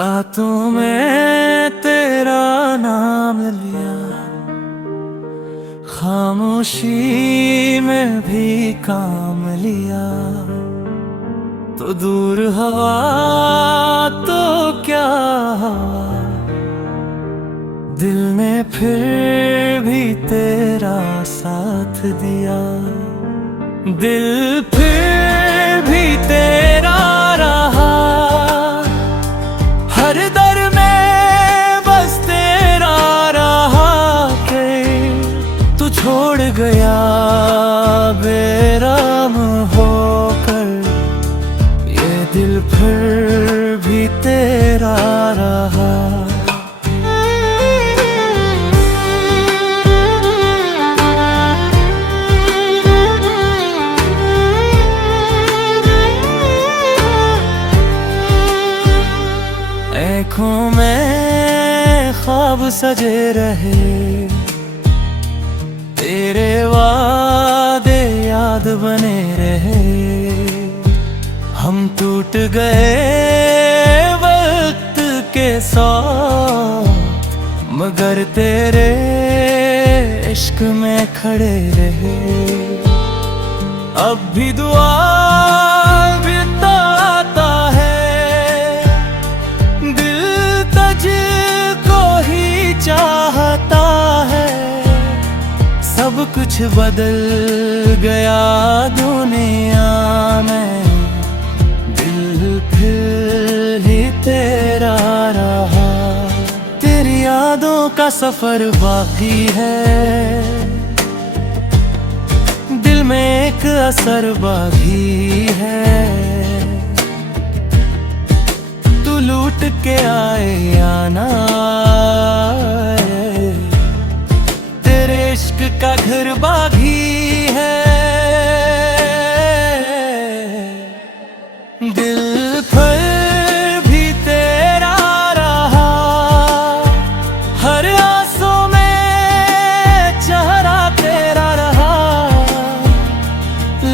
रातों में तेरा नाम लिया, खामोशी में भी काम लिया। तो दूर हवा तो क्या हवा, दिल ने फिर भी तेरा साथ दिया। दिल फिर भी तेरा रहा, हर दर में बस तेरा रहा के तू छोड़ गया बेराम होकर। ये दिल फिर भी तेरा रहा। आँखों में ख्वाब सजे रहे, तेरे वादे याद बने रहे। हम टूट गए वक्त के साथ, मगर तेरे इश्क में खड़े रहे। अब भी दुआ चाहता है। सब कुछ बदल गया दुनिया में, दिल फिर ही तेरा रहा। तेरी यादों का सफर बाकी है, दिल में एक असर बाकी है। तू लूट के आए या ना आए, तेरे इश्क का घर बागी है। दिल फिर भी तेरा रहा, हर आंसू में चेहरा तेरा रहा।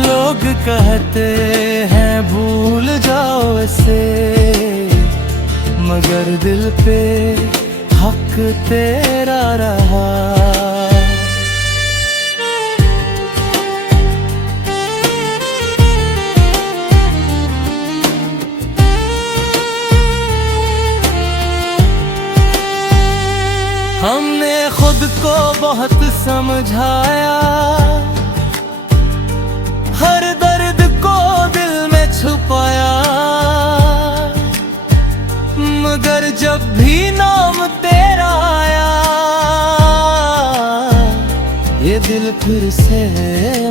लोग कहते हैं भूल जाओ इसे, मगर दिल पे हक तेरा रहा। हमने खुद को बहुत समझाया, हर दर्द को दिल में छुपाया। मगर जब भी नाम तेरा आया, ये दिल फिर से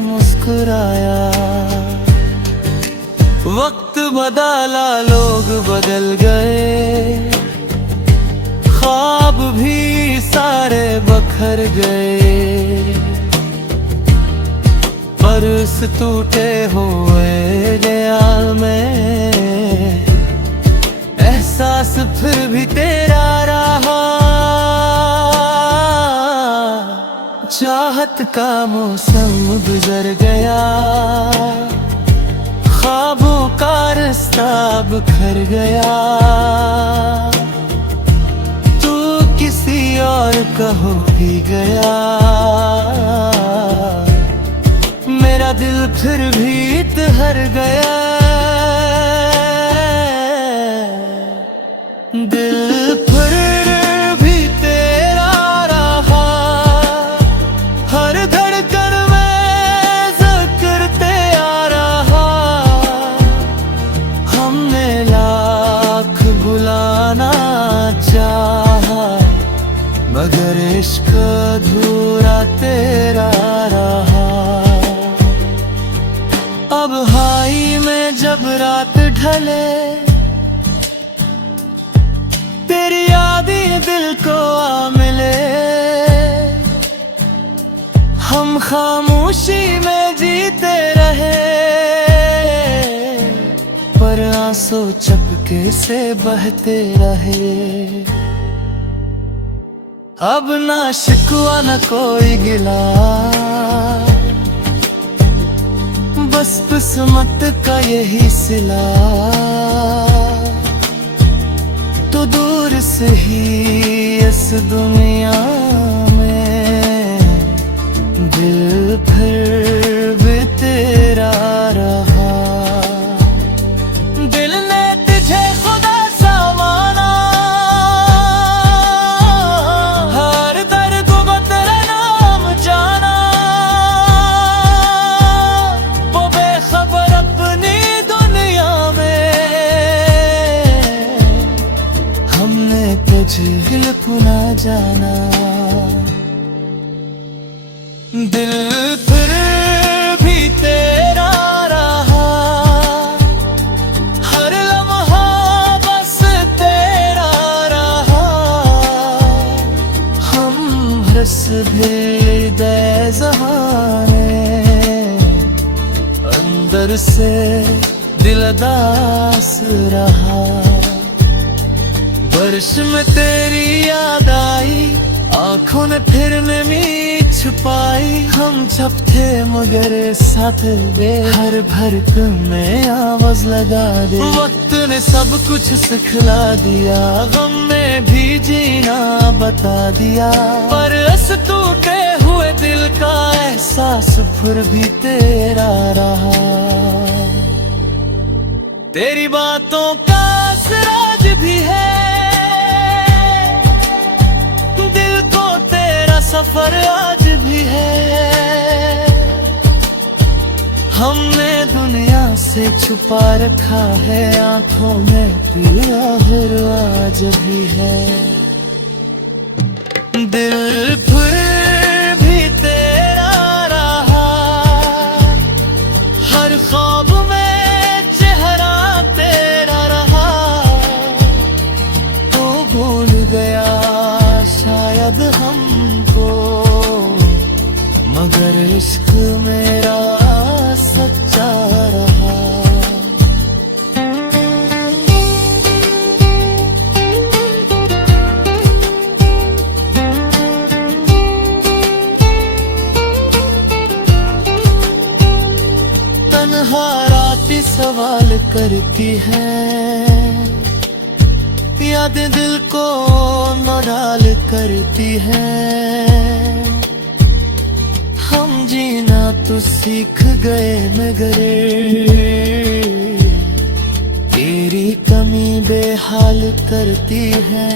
मुस्कुराया। वक्त बदला, लोग बदल गए, ख्वाब भी सारे बखर गए। पर उस टूटे हुए ख्याल में एहसास फिर भी तेरा रहा। चाहत का मौसम गुजर गया, ख्वाबों का रास्ता बिखर गया। तू किसी और का हो ही गया, मेरा दिल फिर भी तहर गया। दिल फिर भी तेरा रहा, हर धड़कन में जिक्र तेरा रहा। हमने लाख बुलाना चाहा, मगर इश्क अधूरा तेरा रहा। अब हाई में जब रात ढले, तेरी यादें दिल को आ मिले। हम खामोशी में जीते रहे, पर आंसू चपके से बहते रहे। अब ना शिकवा न कोई गिला, बस किस्मत का यही सिला। तो ही इस दुनिया में, दिल फिर भी तेरा रहा। दिल ने तुझे खुदा सा माना, हर दर्द को तेरा नाम जाना। वो बेखबर अपनी दुनिया में, हमने तुझे पुना जाना। दिल फिर भी तेरा रहा, हर लम्हा बस तेरा रहा। हम हर्ष भी दे ज़हाने, अंदर से दिल दास रहा। बारिश में तेरी याद आई, आंखों ने फिर नमी छुपाई। हम जब थे मगर साथ दे, हर भरक में आवाज लगा दे। वक्त ने सब कुछ सिखला दिया, गम में भी जीना बता दिया। पर इस टूटे हुए दिल का एहसास फिर भी तेरा रहा। तेरी बातों का असराज भी है, सफर आज भी है। हमने दुनिया से छुपा रखा है, आंखों में पिया फिर आज भी है। दिल फिर भी तेरा रहा, हर ख्वाब में चेहरा तेरा रहा। तो भूल गया शायद हम, मगर इश्क मेरा सच्चा रहा। तन्हा रातें सवाल करती है, यादें दिल को नौराल करती है। हम जीना तो सीख गए मगर तेरी कमी बेहाल करती है।